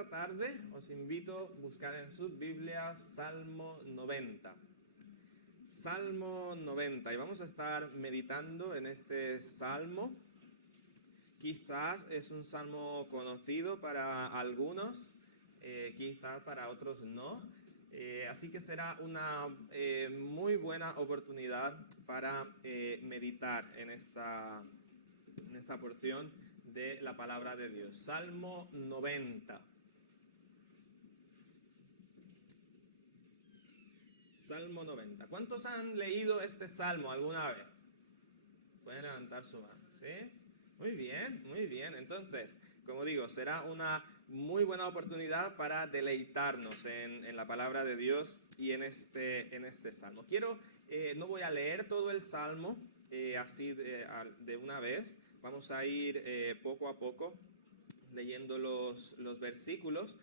esta tarde os invito a buscar en sus Biblias Salmo 90. Salmo 90, y vamos a estar meditando en este salmo. Quizás es un salmo conocido para algunos, quizás para otros no. Así que será una muy buena oportunidad para meditar en esta porción de la palabra de Dios. Salmo 90. Salmo 90. ¿Cuántos han leído este salmo alguna vez? Pueden levantar su mano, ¿sí? Muy bien, muy bien. Entonces, como digo, será una muy buena oportunidad para deleitarnos en la palabra de Dios y en este salmo. No voy a leer todo el salmo así de una vez. Vamos a ir poco a poco leyendo los versículos.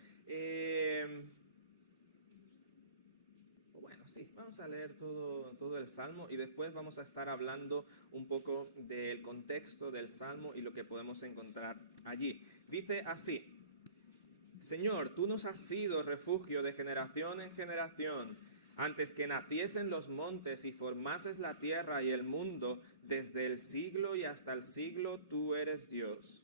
Bueno, sí, vamos a leer todo el Salmo y después vamos a estar hablando un poco del contexto del Salmo y lo que podemos encontrar allí. Dice así: Señor, tú nos has sido refugio de generación en generación. Antes que naciesen los montes y formases la tierra y el mundo, desde el siglo y hasta el siglo tú eres Dios.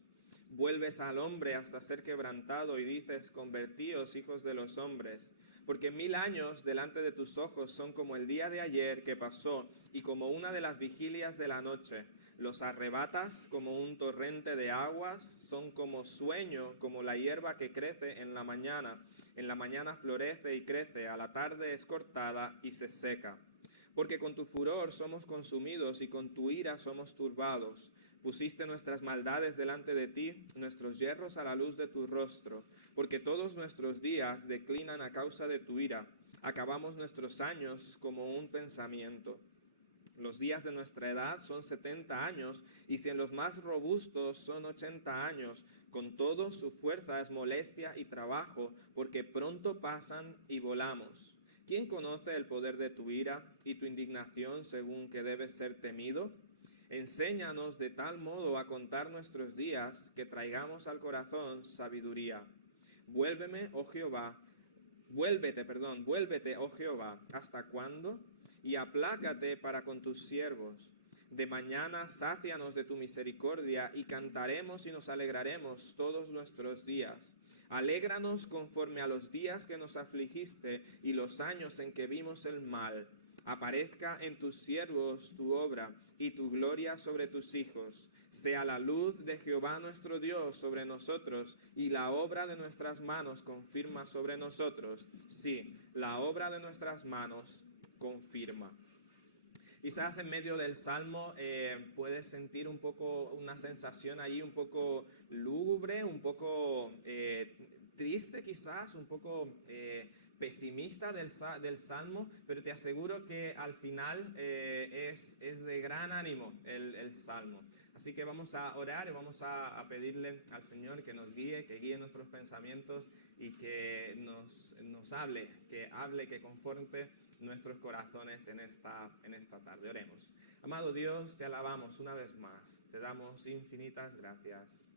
Vuelves al hombre hasta ser quebrantado y dices: convertíos, hijos de los hombres. Porque 1000 años delante de tus ojos son como el día de ayer que pasó y como una de las vigilias de la noche. Los arrebatas como un torrente de aguas, son como sueño, como la hierba que crece en la mañana. En la mañana florece y crece, a la tarde es cortada y se seca. Porque con tu furor somos consumidos y con tu ira somos turbados. Pusiste nuestras maldades delante de ti, nuestros yerros a la luz de tu rostro. Porque todos nuestros días declinan a causa de tu ira. Acabamos nuestros años como un pensamiento. Los días de nuestra edad son 70 años, y si en los más robustos son 80 años, con todo su fuerza es molestia y trabajo, porque pronto pasan y volamos. ¿Quién conoce el poder de tu ira y tu indignación según que debes ser temido? Enséñanos de tal modo a contar nuestros días que traigamos al corazón sabiduría. Vuélvete, oh Jehová, ¿hasta cuándo? Y aplácate para con tus siervos. De mañana sácianos de tu misericordia y cantaremos y nos alegraremos todos nuestros días. Alégranos conforme a los días que nos afligiste y los años en que vimos el mal. Aparezca en tus siervos tu obra y tu gloria sobre tus hijos. Sea la luz de Jehová nuestro Dios sobre nosotros y la obra de nuestras manos confirma sobre nosotros. Sí, la obra de nuestras manos confirma. Quizás en medio del salmo puedes sentir un poco una sensación allí un poco lúgubre, un poco triste quizás, un poco pesimista del salmo, pero te aseguro que al final es de gran ánimo el salmo. Así que vamos a orar y vamos a pedirle al Señor que nos guíe, que guíe nuestros pensamientos y que nos hable, que conforte nuestros corazones en esta tarde. Oremos. Amado Dios, te alabamos una vez más, te damos infinitas gracias.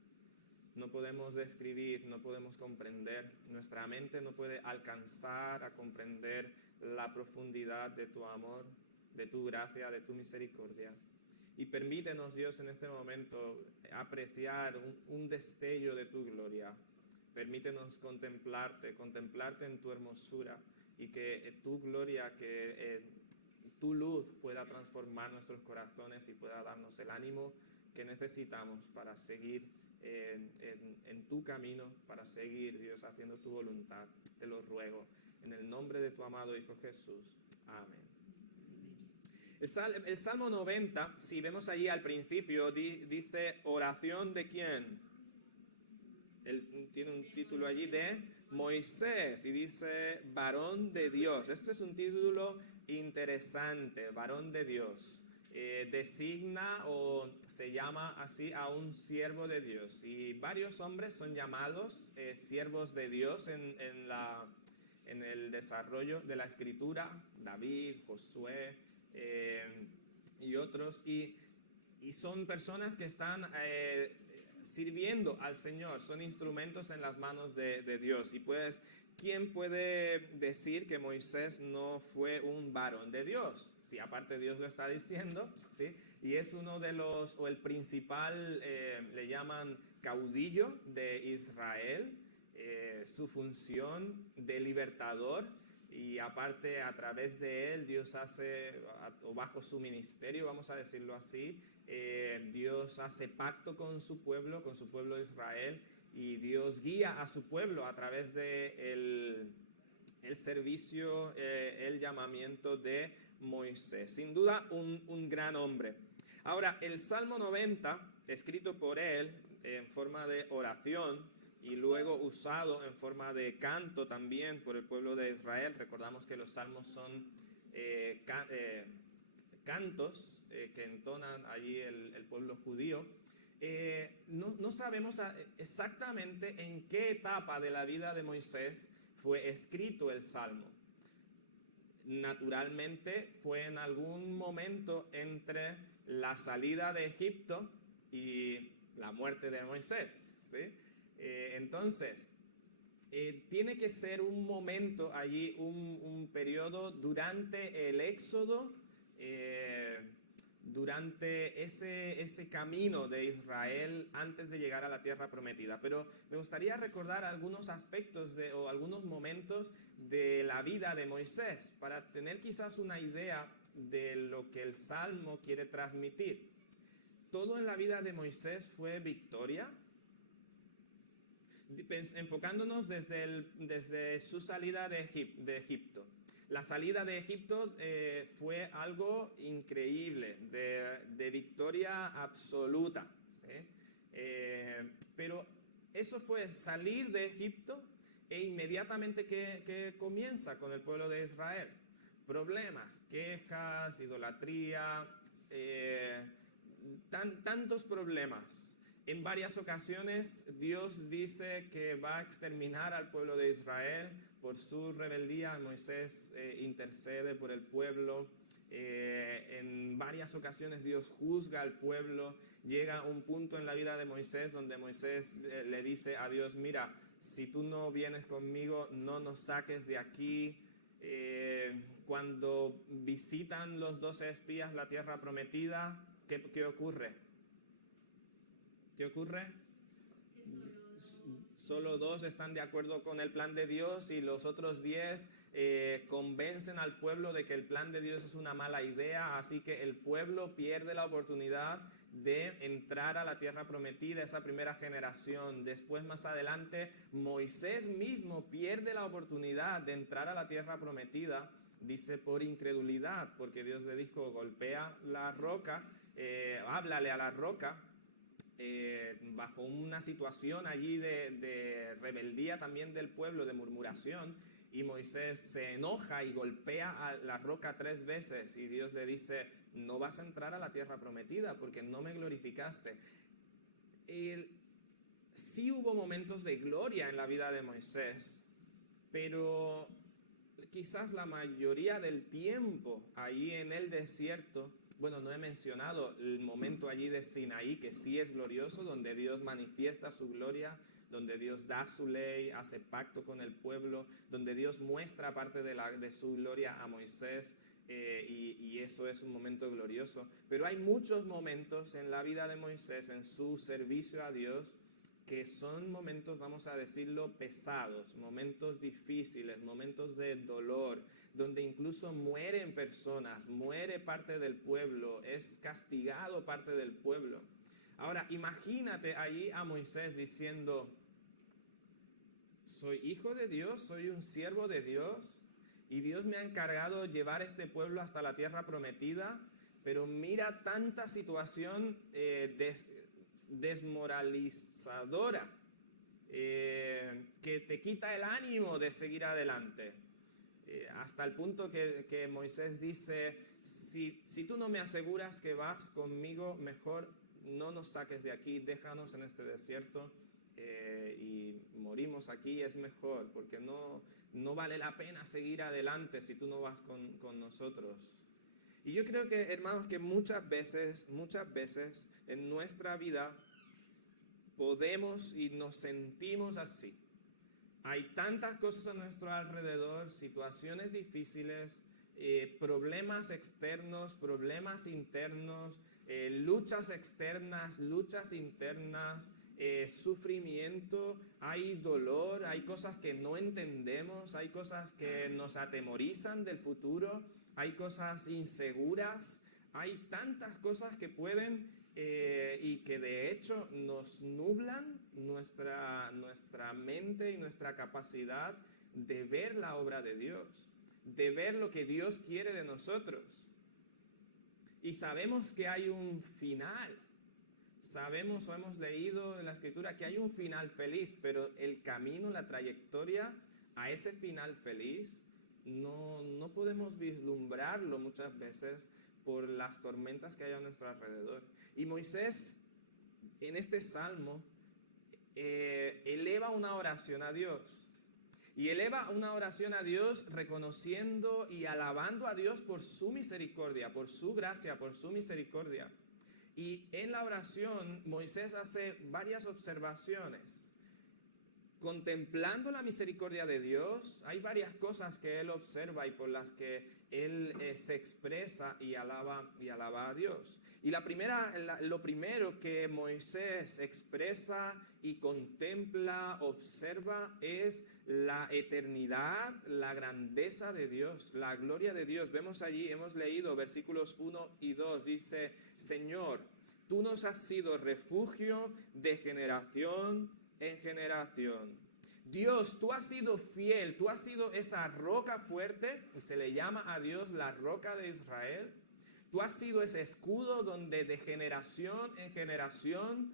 No podemos describir, no podemos comprender, nuestra mente no puede alcanzar a comprender la profundidad de tu amor, de tu gracia, de tu misericordia. Y permítenos, Dios, en este momento apreciar un destello de tu gloria. Permítenos contemplarte en tu hermosura y que tu gloria, tu luz pueda transformar nuestros corazones y pueda darnos el ánimo que necesitamos para seguir en tu camino, para seguir, Dios, haciendo tu voluntad. Te lo ruego en el nombre de tu amado Hijo Jesús. Amén. El Salmo 90, si vemos allí al principio, dice oración de ¿quién? Él tiene un título allí de Moisés y dice varón de Dios. Esto es un título interesante, varón de Dios. Designa o se llama así a un siervo de Dios. Y varios hombres son llamados siervos de Dios en el desarrollo de la Escritura. David, Josué y otros. Y son personas que están sirviendo al Señor, son instrumentos en las manos de Dios. Y pues, ¿quién puede decir que Moisés no fue un varón de Dios? Si aparte Dios lo está diciendo, ¿sí? Y es uno de los, o el principal, le llaman caudillo de Israel, su función de libertador. Y aparte, a través de él, Dios hace, o bajo su ministerio, vamos a decirlo así, Dios hace pacto con su pueblo de Israel, y Dios guía a su pueblo a través de el servicio, el llamamiento de Moisés. Sin duda, un gran hombre. Ahora, el Salmo 90, escrito por él en forma de oración, y luego usado en forma de canto también por el pueblo de Israel. Recordamos que los salmos son cantos que entonan allí el pueblo judío. No sabemos exactamente en qué etapa de la vida de Moisés fue escrito el salmo. Naturalmente fue en algún momento entre la salida de Egipto y la muerte de Moisés, ¿sí? Entonces, tiene que ser un momento allí, un periodo durante el éxodo, durante ese camino de Israel antes de llegar a la tierra prometida. Pero me gustaría recordar algunos aspectos o algunos momentos de la vida de Moisés para tener quizás una idea de lo que el Salmo quiere transmitir. Todo en la vida de Moisés fue victoria, enfocándonos desde su salida de Egipto. La salida de Egipto fue algo increíble, de victoria absoluta, ¿sí? Pero eso fue salir de Egipto, e inmediatamente que comienza con el pueblo de Israel. Problemas, quejas, idolatría, tantos problemas. En varias ocasiones Dios dice que va a exterminar al pueblo de Israel por su rebeldía. Moisés intercede por el pueblo. En varias ocasiones Dios juzga al pueblo. Llega un punto en la vida de Moisés donde Moisés le dice a Dios: mira, si tú no vienes conmigo, no nos saques de aquí. Cuando visitan los 12 espías la tierra prometida, ¿qué ocurre? ¿Qué ocurre? Solo 2 están de acuerdo con el plan de Dios, y los otros 10 convencen al pueblo de que el plan de Dios es una mala idea. Así que el pueblo pierde la oportunidad de entrar a la tierra prometida, esa primera generación. Después, más adelante, Moisés mismo pierde la oportunidad de entrar a la tierra prometida, dice por incredulidad, porque Dios le dijo: golpea la roca, háblale a la roca. Bajo una situación allí de rebeldía también del pueblo, de murmuración, y Moisés se enoja y golpea a la roca 3 veces, y Dios le dice: no vas a entrar a la tierra prometida porque no me glorificaste. Sí hubo momentos de gloria en la vida de Moisés, pero quizás la mayoría del tiempo allí en el desierto. Bueno, no he mencionado el momento allí de Sinaí, que sí es glorioso, donde Dios manifiesta su gloria, donde Dios da su ley, hace pacto con el pueblo, donde Dios muestra parte de su gloria a Moisés, y eso es un momento glorioso. Pero hay muchos momentos en la vida de Moisés, en su servicio a Dios, que son momentos, vamos a decirlo, pesados, momentos difíciles, momentos de dolor, donde incluso mueren personas, muere parte del pueblo, es castigado parte del pueblo. Ahora, imagínate allí a Moisés diciendo: soy hijo de Dios, soy un siervo de Dios, y Dios me ha encargado llevar este pueblo hasta la tierra prometida, pero mira tanta situación desmoralizadora, que te quita el ánimo de seguir adelante, hasta el punto que Moisés dice: si tú no me aseguras que vas conmigo, mejor no nos saques de aquí, déjanos en este desierto, y morimos aquí, es mejor, porque no vale la pena seguir adelante si tú no vas con nosotros. Y yo creo que, hermanos, que muchas veces en nuestra vida podemos y nos sentimos así. Hay tantas cosas a nuestro alrededor, situaciones difíciles, problemas externos, problemas internos, luchas externas, luchas internas, sufrimiento, hay dolor, hay cosas que no entendemos, hay cosas que nos atemorizan del futuro, hay cosas inseguras, hay tantas cosas que pueden y que de hecho nos nublan nuestra mente y nuestra capacidad de ver la obra de Dios, de ver lo que Dios quiere de nosotros. Y sabemos que hay un final. Sabemos o hemos leído en la Escritura que hay un final feliz, pero el camino, la trayectoria a ese final feliz no podemos vislumbrarlo muchas veces por las tormentas que hay a nuestro alrededor. Y Moisés, en este salmo, eleva una oración a Dios. Y eleva una oración a Dios reconociendo y alabando a Dios por su misericordia, por su gracia, por su misericordia. Y en la oración Moisés hace varias observaciones. Contemplando la misericordia de Dios, hay varias cosas que él observa y por las que él se expresa y alaba a Dios. Y lo primero que Moisés expresa y contempla, observa, es la eternidad, la grandeza de Dios, la gloria de Dios. Vemos allí, hemos leído versículos 1 y 2, dice: Señor, tú nos has sido refugio de generación en generación. Dios, tú has sido fiel, tú has sido esa roca fuerte, y se le llama a Dios la roca de Israel. Tú has sido ese escudo donde de generación en generación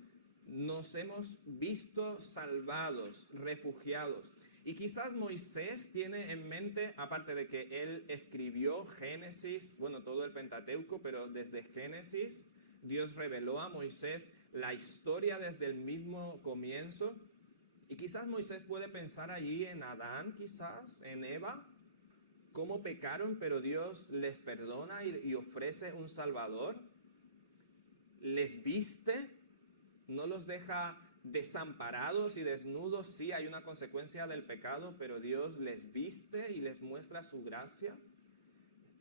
nos hemos visto salvados, refugiados. Y quizás Moisés tiene en mente, aparte de que él escribió Génesis, bueno, todo el Pentateuco, pero desde Génesis Dios reveló a Moisés la historia desde el mismo comienzo. Y quizás Moisés puede pensar allí en Adán, quizás, en Eva, cómo pecaron, pero Dios les perdona y ofrece un Salvador. Les viste, no los deja desamparados y desnudos. Sí, hay una consecuencia del pecado, pero Dios les viste y les muestra su gracia.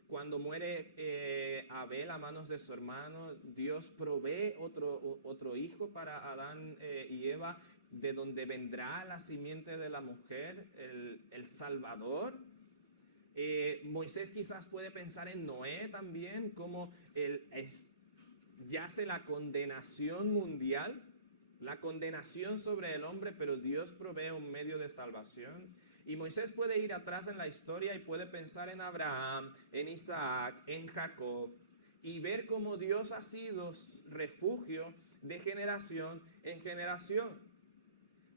Cuando muere Abel a manos de su hermano, Dios provee otro hijo para Adán y Eva, de donde vendrá la simiente de la mujer, el Salvador. Moisés quizás puede pensar en Noé también, como yace la condenación mundial, la condenación sobre el hombre, pero Dios provee un medio de salvación. Y Moisés puede ir atrás en la historia y puede pensar en Abraham, en Isaac, en Jacob, y ver cómo Dios ha sido refugio de generación en generación.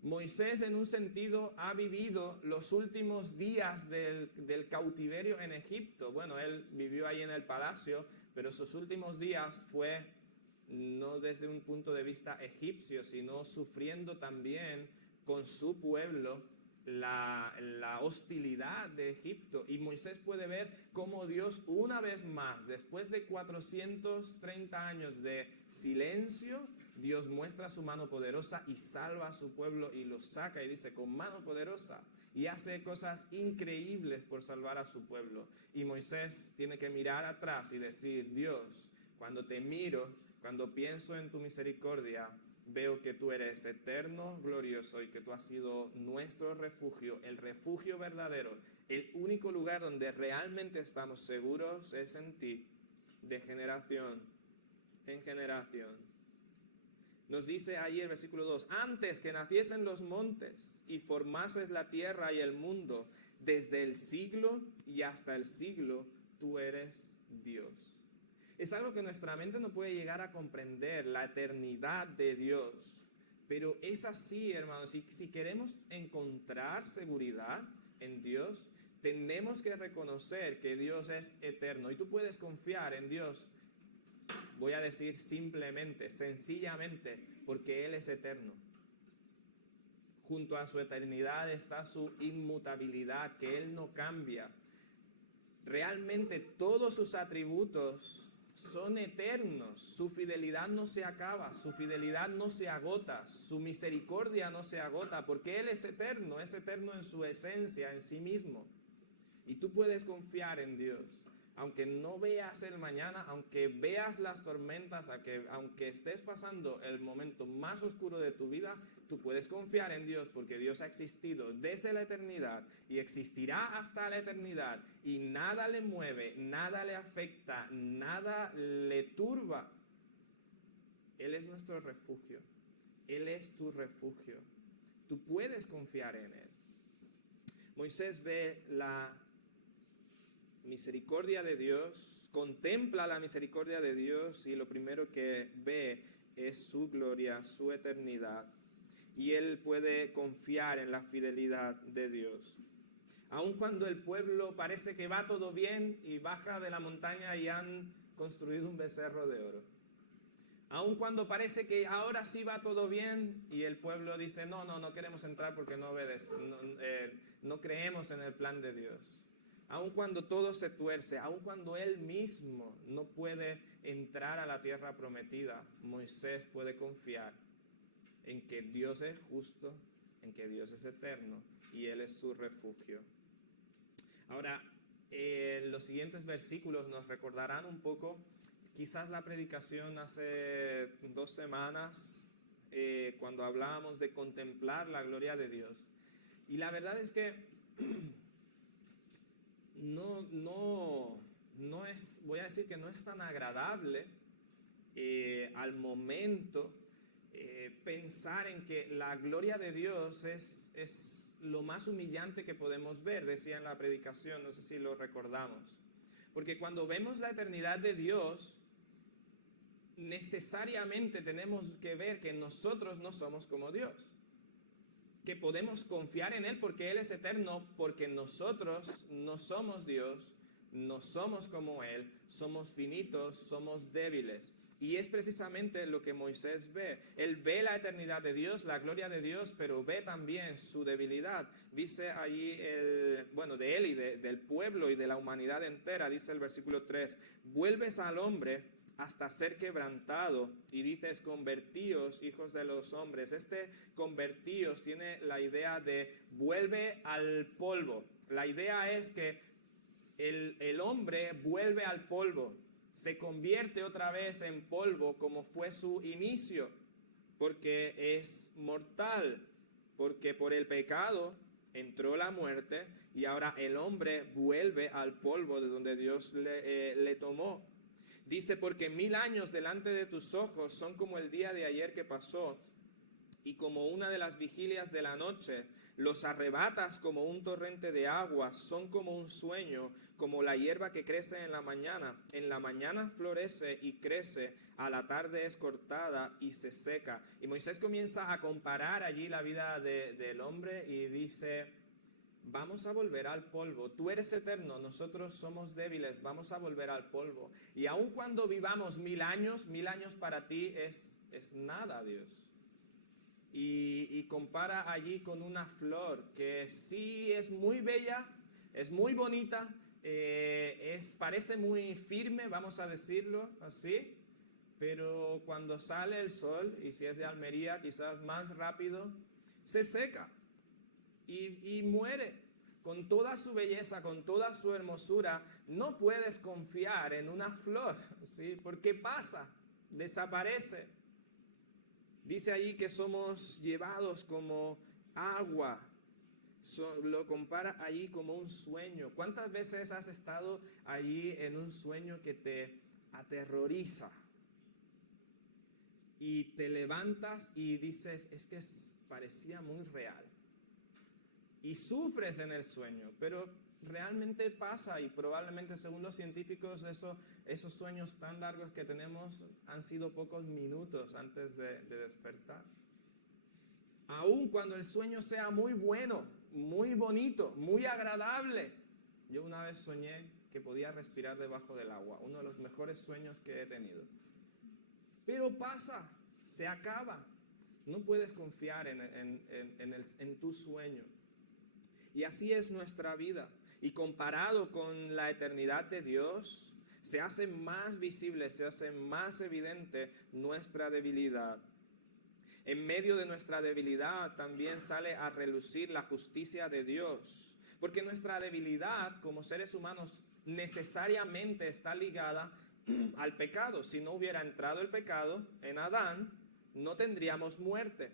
Moisés, en un sentido, ha vivido los últimos días del cautiverio en Egipto. Bueno, él vivió ahí en el palacio, pero sus últimos días fue no desde un punto de vista egipcio, sino sufriendo también con su pueblo la hostilidad de Egipto. Y Moisés puede ver cómo Dios, una vez más, después de 430 años de silencio, Dios muestra su mano poderosa y salva a su pueblo y lo saca, y dice, con mano poderosa, y hace cosas increíbles por salvar a su pueblo. Y Moisés tiene que mirar atrás y decir: Dios, cuando te miro, cuando pienso en tu misericordia, veo que tú eres eterno, glorioso, y que tú has sido nuestro refugio, el refugio verdadero. El único lugar donde realmente estamos seguros es en ti, de generación en generación. Nos dice ahí el versículo 2: antes que naciesen los montes y formases la tierra y el mundo, desde el siglo y hasta el siglo, tú eres Dios. Es algo que nuestra mente no puede llegar a comprender, la eternidad de Dios. Pero es así, hermanos. Si queremos encontrar seguridad en Dios, tenemos que reconocer que Dios es eterno. Y tú puedes confiar en Dios, voy a decir simplemente, sencillamente, porque Él es eterno. Junto a su eternidad está su inmutabilidad, que Él no cambia. Realmente todos sus atributos son eternos, su fidelidad no se acaba, su fidelidad no se agota, su misericordia no se agota, porque Él es eterno en su esencia, en sí mismo. Y tú puedes confiar en Dios. Aunque no veas el mañana, aunque veas las tormentas, aunque estés pasando el momento más oscuro de tu vida, tú puedes confiar en Dios porque Dios ha existido desde la eternidad y existirá hasta la eternidad y nada le mueve, nada le afecta, nada le turba. Él es nuestro refugio, Él es tu refugio. Tú puedes confiar en Él. Moisés ve la misericordia de Dios, contempla la misericordia de Dios y lo primero que ve es su gloria, su eternidad. Y él puede confiar en la fidelidad de Dios. Aun cuando el pueblo parece que va todo bien y baja de la montaña y han construido un becerro de oro. Aun cuando parece que ahora sí va todo bien y el pueblo dice, no queremos entrar porque no creemos en el plan de Dios. Aun cuando todo se tuerce, aun cuando él mismo no puede entrar a la tierra prometida, Moisés puede confiar en que Dios es justo, en que Dios es eterno y Él es su refugio. Ahora, los siguientes versículos nos recordarán un poco, quizás la predicación hace 2 semanas, cuando hablábamos de contemplar la gloria de Dios. Y la verdad es que no es, voy a decir que no es tan agradable al momento pensar en que la gloria de Dios es lo más humillante que podemos ver, decía en la predicación, no sé si lo recordamos. Porque cuando vemos la eternidad de Dios, necesariamente tenemos que ver que nosotros no somos como Dios. Que podemos confiar en Él porque Él es eterno, porque nosotros no somos Dios, no somos como Él, somos finitos, somos débiles. Y es precisamente lo que Moisés ve. Él ve la eternidad de Dios, la gloria de Dios, pero ve también su debilidad. Dice allí, de él y del pueblo y de la humanidad entera, dice el versículo 3, vuelves al hombre hasta ser quebrantado, y dices, convertíos, hijos de los hombres. Este convertíos tiene la idea de vuelve al polvo. La idea es que el hombre vuelve al polvo, se convierte otra vez en polvo como fue su inicio, porque es mortal, porque por el pecado entró la muerte y ahora el hombre vuelve al polvo de donde Dios le tomó. Dice, porque 1000 años delante de tus ojos son como el día de ayer que pasó y como una de las vigilias de la noche. Los arrebatas como un torrente de agua, son como un sueño, como la hierba que crece en la mañana. En la mañana florece y crece, a la tarde es cortada y se seca. Y Moisés comienza a comparar allí la vida del hombre y dice, vamos a volver al polvo. Tú eres eterno, nosotros somos débiles, vamos a volver al polvo. Y aun cuando vivamos 1000 años para ti es nada, Dios. Y compara allí con una flor que sí es muy bella, es muy bonita, parece muy firme, vamos a decirlo así, pero cuando sale el sol, y si es de Almería quizás más rápido, se seca y muere. Con toda su belleza, con toda su hermosura, no puedes confiar en una flor, ¿sí? Porque pasa, desaparece. Dice ahí que somos llevados como agua. Lo compara allí como un sueño. ¿Cuántas veces has estado allí en un sueño que te aterroriza? Y te levantas y dices, es que parecía muy real. Y sufres en el sueño, pero realmente pasa y probablemente según los científicos esos sueños tan largos que tenemos han sido pocos minutos antes de despertar. Aun cuando el sueño sea muy bueno, muy bonito, muy agradable. Yo una vez soñé que podía respirar debajo del agua, uno de los mejores sueños que he tenido. Pero pasa, se acaba. No puedes confiar en tu sueño. Y así es nuestra vida. Y comparado con la eternidad de Dios, se hace más visible, se hace más evidente nuestra debilidad. En medio de nuestra debilidad también sale a relucir la justicia de Dios, porque nuestra debilidad como seres humanos necesariamente está ligada al pecado. Si no hubiera entrado el pecado en Adán, no tendríamos muerte.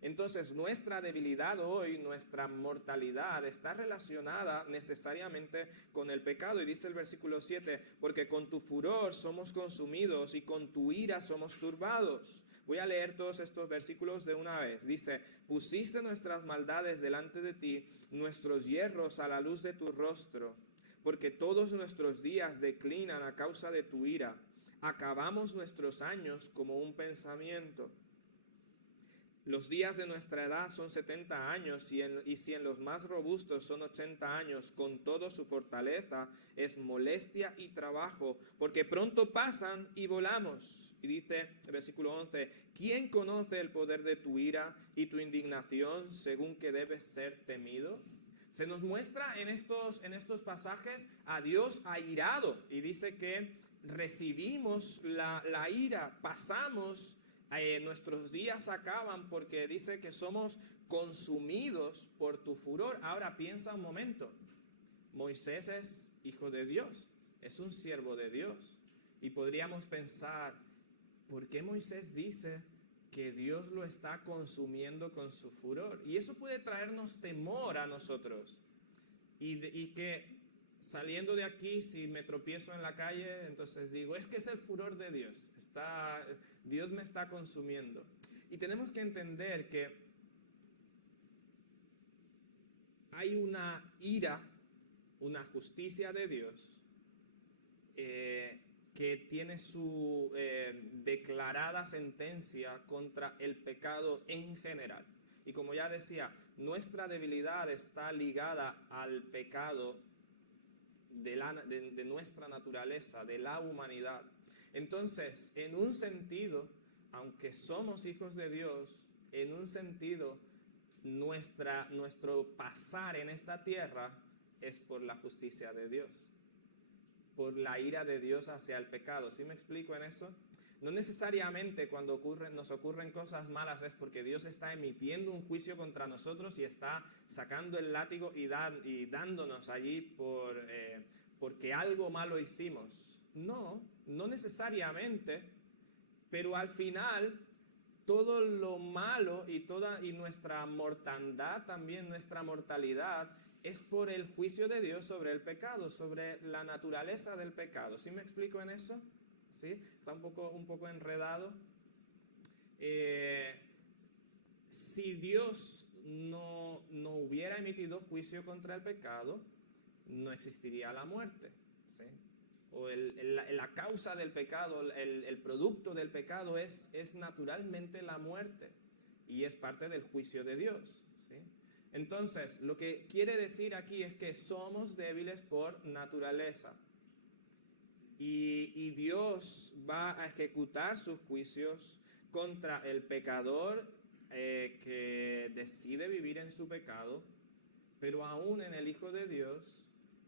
Entonces nuestra debilidad hoy, nuestra mortalidad está relacionada necesariamente con el pecado. Y dice el versículo 7, porque con tu furor somos consumidos y con tu ira somos turbados. Voy a leer todos estos versículos de una vez. Dice, pusiste nuestras maldades delante de ti, nuestros hierros a la luz de tu rostro, porque todos nuestros días declinan a causa de tu ira. Acabamos nuestros años como un pensamiento. Los días de nuestra edad son 70 años y si en los más robustos son 80 años, con todo su fortaleza es molestia y trabajo, porque pronto pasan y volamos. Y dice el versículo 11, ¿quién conoce el poder de tu ira y tu indignación según que debes ser temido? Se nos muestra en estos pasajes a Dios airado y dice que recibimos la ira, pasamos. Nuestros días acaban porque dice que somos consumidos por tu furor. Ahora piensa un momento, Moisés es hijo de Dios, es un siervo de Dios. Y podríamos pensar, ¿por qué Moisés dice que Dios lo está consumiendo con su furor? Y eso puede traernos temor a nosotros. Y que saliendo de aquí, si me tropiezo en la calle, entonces digo, es que es el furor de Dios. Dios me está consumiendo. Y tenemos que entender que hay una ira, una justicia de Dios que tiene su declarada sentencia contra el pecado en general. Y como ya decía, nuestra debilidad está ligada al pecado de nuestra naturaleza, de la humanidad. Entonces, en un sentido, aunque somos hijos de Dios, en un sentido, nuestro pasar en esta tierra es por la justicia de Dios, por la ira de Dios hacia el pecado. ¿Sí me explico en eso? No necesariamente cuando nos ocurren cosas malas es porque Dios está emitiendo un juicio contra nosotros y está sacando el látigo y dándonos allí porque algo malo hicimos. No necesariamente, pero al final todo lo malo y nuestra mortandad también, nuestra mortalidad, es por el juicio de Dios sobre el pecado, sobre la naturaleza del pecado. ¿Sí me explico en eso? ¿Sí? Está un poco enredado. Si Dios no hubiera emitido juicio contra el pecado, no existiría la muerte. ¿Sí? O la causa del pecado, el producto del pecado es naturalmente la muerte y es parte del juicio de Dios. ¿Sí? Entonces, lo que quiere decir aquí es que somos débiles por naturaleza. Y Dios va a ejecutar sus juicios contra el pecador que decide vivir en su pecado, pero aún en el Hijo de Dios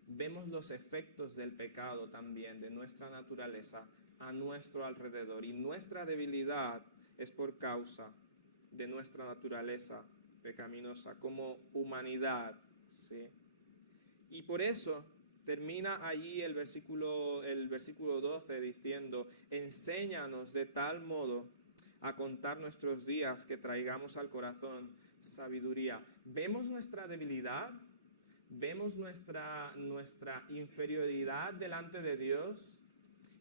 vemos los efectos del pecado también, de nuestra naturaleza, a nuestro alrededor. Y nuestra debilidad es por causa de nuestra naturaleza pecaminosa como humanidad, ¿sí? Y por eso termina allí el versículo 12 diciendo, enséñanos de tal modo a contar nuestros días que traigamos al corazón sabiduría. ¿Vemos nuestra debilidad? ¿Vemos nuestra inferioridad delante de Dios?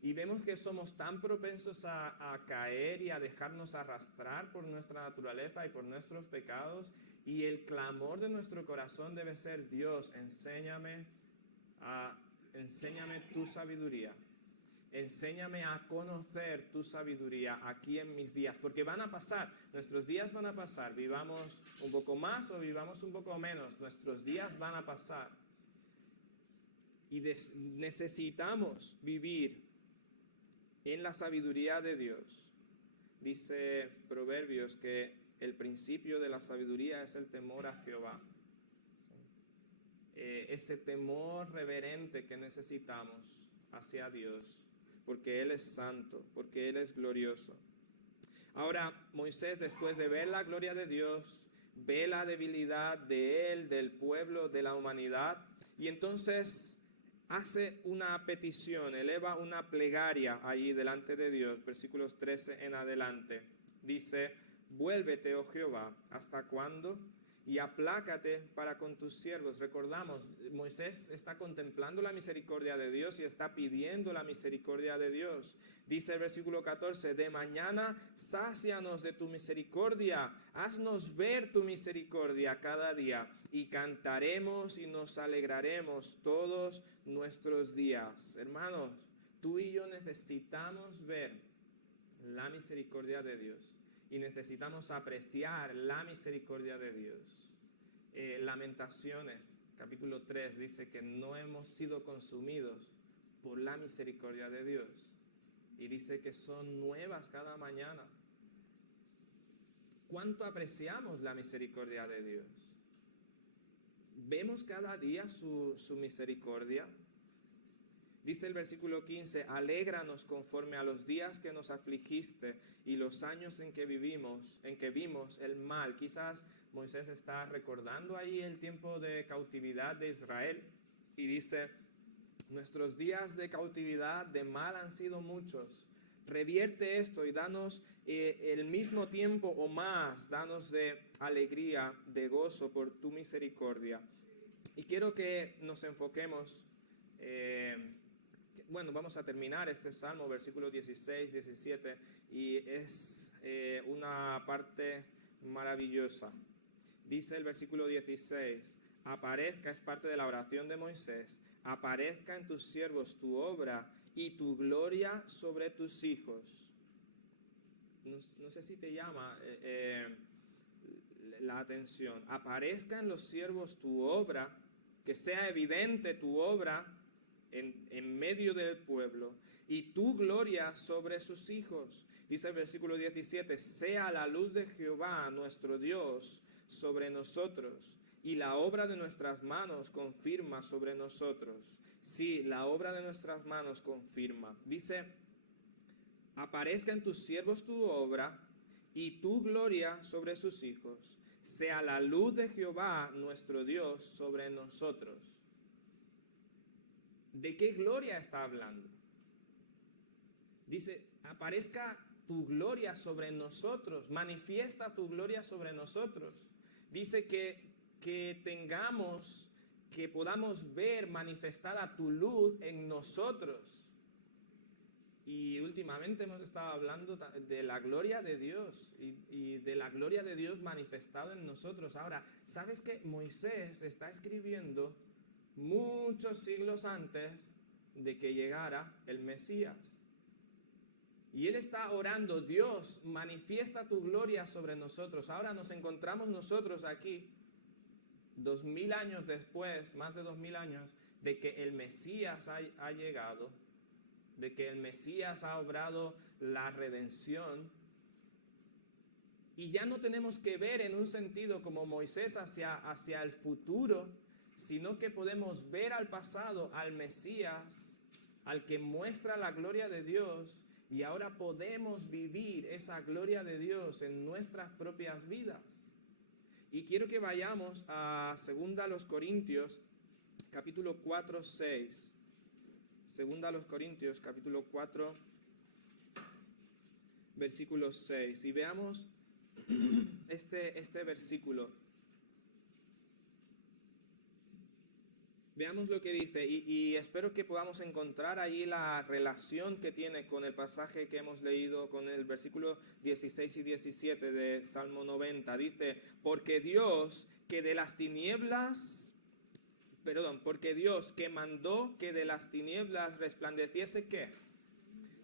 Y vemos que somos tan propensos a caer y a dejarnos arrastrar por nuestra naturaleza y por nuestros pecados. Y el clamor de nuestro corazón debe ser, Dios, enséñame tu sabiduría. Enséñame a conocer tu sabiduría aquí en mis días, porque van a pasar, nuestros días van a pasar, vivamos un poco más o vivamos un poco menos, nuestros días van a pasar. Y necesitamos vivir en la sabiduría de Dios. Dice Proverbios que el principio de la sabiduría es el temor a Jehová. Ese temor reverente que necesitamos hacia Dios, porque Él es santo, porque Él es glorioso. Ahora, Moisés, después de ver la gloria de Dios, ve la debilidad de él, del pueblo, de la humanidad, y entonces hace una petición, eleva una plegaria allí delante de Dios, versículos 13 en adelante. Dice: vuélvete, oh Jehová, ¿hasta cuándo? Y aplácate para con tus siervos. Recordamos, Moisés está contemplando la misericordia de Dios y está pidiendo la misericordia de Dios. Dice el versículo 14: de mañana sácianos de tu misericordia, haznos ver tu misericordia cada día, y cantaremos y nos alegraremos todos nuestros días. Hermanos, tú y yo necesitamos ver la misericordia de Dios. Y necesitamos apreciar la misericordia de Dios. Lamentaciones, capítulo 3, dice que no hemos sido consumidos por la misericordia de Dios. Y dice que son nuevas cada mañana. ¿Cuánto apreciamos la misericordia de Dios? ¿Vemos cada día su misericordia? Dice el versículo 15: alégranos conforme a los días que nos afligiste y los años en que vimos el mal. Quizás Moisés está recordando ahí el tiempo de cautividad de Israel y dice: nuestros días de cautividad de mal han sido muchos. Revierte esto y danos el mismo tiempo o más, danos de alegría, de gozo por tu misericordia. Y quiero que nos enfoquemos. Vamos a terminar este salmo, versículos 16, 17, y es una parte maravillosa. Dice el versículo 16: aparezca, es parte de la oración de Moisés, aparezca en tus siervos tu obra y tu gloria sobre tus hijos. No sé si te llama la atención. Aparezca en los siervos tu obra, que sea evidente tu obra en medio del pueblo, y tu gloria sobre sus hijos. Dice el versículo 17: sea la luz de Jehová nuestro Dios sobre nosotros, y la obra de nuestras manos confirma sobre nosotros. Sí, la obra de nuestras manos confirma. Dice: aparezca en tus siervos tu obra y tu gloria sobre sus hijos. Sea la luz de Jehová nuestro Dios sobre nosotros. ¿De qué gloria está hablando? Dice: aparezca tu gloria sobre nosotros, manifiesta tu gloria sobre nosotros. Dice que podamos ver manifestada tu luz en nosotros. Y últimamente hemos estado hablando de la gloria de Dios y de la gloria de Dios manifestada en nosotros. Ahora, ¿sabes que Moisés está escribiendo muchos siglos antes de que llegara el Mesías? Y él está orando: Dios, manifiesta tu gloria sobre nosotros. Ahora nos encontramos nosotros aquí, 2000 años después, más de 2000 años, de que el Mesías ha llegado, de que el Mesías ha obrado la redención. Y ya no tenemos que ver en un sentido como Moisés hacia el futuro, sino que podemos ver al pasado, al Mesías, al que muestra la gloria de Dios, y ahora podemos vivir esa gloria de Dios en nuestras propias vidas. Y quiero que vayamos a 2 Corintios, capítulo 4, 6. 2 Corintios, capítulo 4, versículo 6. Y veamos este versículo. Veamos lo que dice, y espero que podamos encontrar ahí la relación que tiene con el pasaje que hemos leído, con el versículo 16 y 17 de Salmo 90. Dice: porque Dios que mandó que de las tinieblas resplandeciese, ¿qué?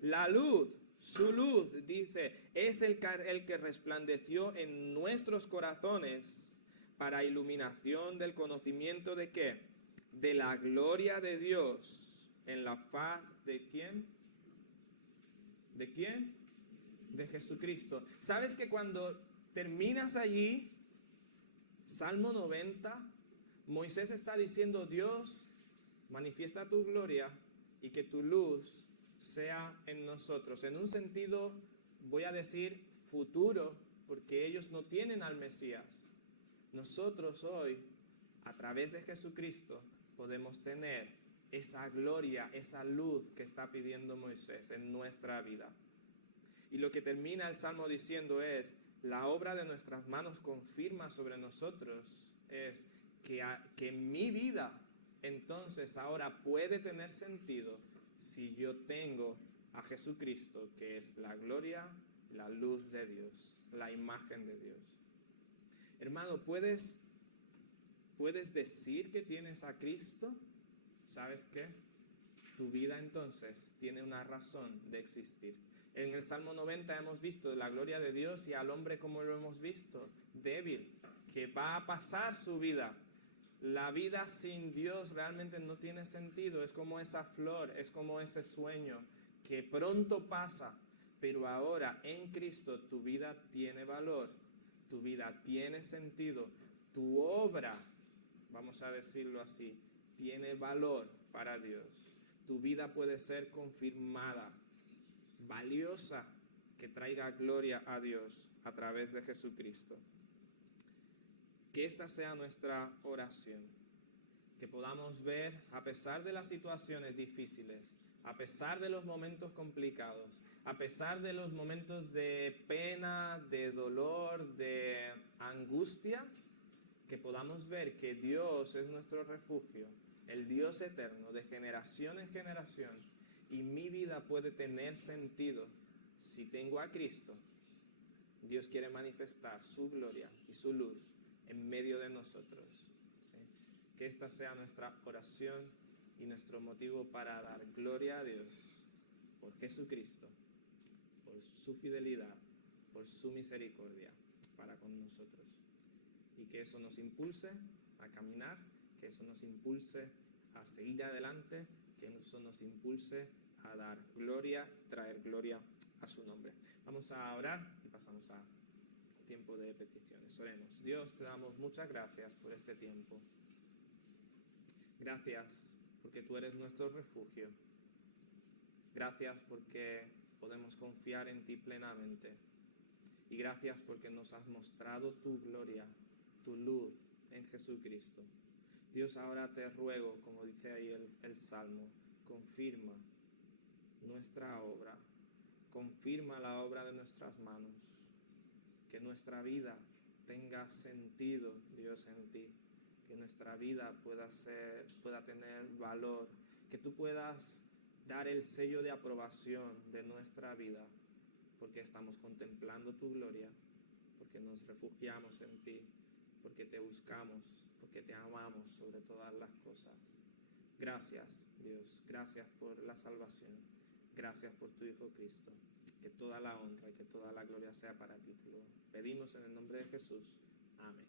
La luz, su luz, dice, es el que resplandeció en nuestros corazones para iluminación del conocimiento de ¿qué? De la gloria de Dios en la faz de ¿quién? ¿De quién? De Jesucristo. ¿Sabes que cuando terminas allí, Salmo 90, Moisés está diciendo: Dios, manifiesta tu gloria y que tu luz sea en nosotros. En un sentido, voy a decir futuro, porque ellos no tienen al Mesías. Nosotros hoy, a través de Jesucristo, podemos tener esa gloria, esa luz que está pidiendo Moisés en nuestra vida. Y lo que termina el Salmo diciendo es, la obra de nuestras manos confirma sobre nosotros, es que mi vida entonces ahora puede tener sentido si yo tengo a Jesucristo, que es la gloria, la luz de Dios, la imagen de Dios. Hermano, ¿puedes decir que tienes a Cristo? ¿Sabes qué? Tu vida entonces tiene una razón de existir. En el Salmo 90 hemos visto la gloria de Dios y al hombre como lo hemos visto, débil, que va a pasar su vida. La vida sin Dios realmente no tiene sentido, es como esa flor, es como ese sueño que pronto pasa, pero ahora en Cristo tu vida tiene valor, tu vida tiene sentido, tu obra, vamos a decirlo así, tiene valor para Dios. Tu vida puede ser confirmada, valiosa, que traiga gloria a Dios a través de Jesucristo. Que esta sea nuestra oración, que podamos ver, a pesar de las situaciones difíciles, a pesar de los momentos complicados, a pesar de los momentos de pena, de dolor, de angustia, que podamos ver que Dios es nuestro refugio, el Dios eterno, de generación en generación, y mi vida puede tener sentido si tengo a Cristo. Dios quiere manifestar su gloria y su luz en medio de nosotros. ¿Sí? Que esta sea nuestra oración y nuestro motivo para dar gloria a Dios por Jesucristo, por su fidelidad, por su misericordia para con nosotros. Y que eso nos impulse a caminar, que eso nos impulse a seguir adelante, que eso nos impulse a dar gloria y traer gloria a su nombre. Vamos a orar y pasamos a tiempo de peticiones. Oremos. Dios, te damos muchas gracias por este tiempo. Gracias porque tú eres nuestro refugio. Gracias porque podemos confiar en ti plenamente. Y gracias porque nos has mostrado tu gloria, tu luz en Jesucristo. Dios, ahora te ruego, como dice ahí el Salmo, confirma nuestra obra, confirma la obra de nuestras manos, que nuestra vida tenga sentido, Dios, en ti, que nuestra vida pueda tener valor, que tú puedas dar el sello de aprobación de nuestra vida, porque estamos contemplando tu gloria, porque nos refugiamos en ti, porque te buscamos, porque te amamos sobre todas las cosas. Gracias, Dios, gracias por la salvación, gracias por tu Hijo Cristo. Que toda la honra y que toda la gloria sea para ti. Te lo pedimos en el nombre de Jesús. Amén.